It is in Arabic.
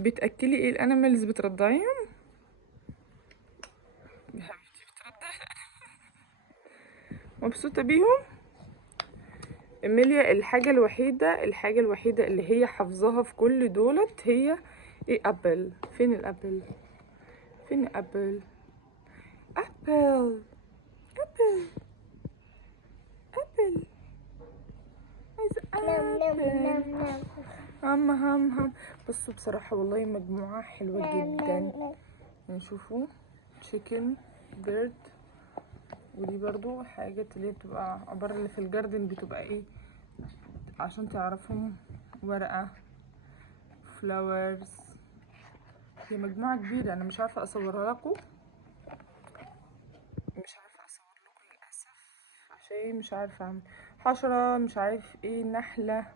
بتاكلي ايه الانيمالز؟ بترضعيهم يا حبيبتي؟ مبسوطه بيهم؟ ايميليا الحاجه الوحيده اللي هي حافظاها في كل دولت هي ايه؟ ابل. فين الابل؟ فين ابل؟ ابل. ابل. ابل. عايزه نم نم نم ابل. نم هم. بصوا بصراحه والله مجموعه حلوه نم جدا. نم. نشوفوا تشيكن بيرد. ودي برضو حاجة اللي هي بتبقى عبارة اللي في الجاردن بتبقى ايه عشان تعرفهم. ورقة فلاورز. هي مجموعة كبيرة، انا مش عارفة اصورها لكم. مش عارفة اصور لكم للأسف عشان مش عارفة اعمل حشرة، مش عارف ايه، نحلة.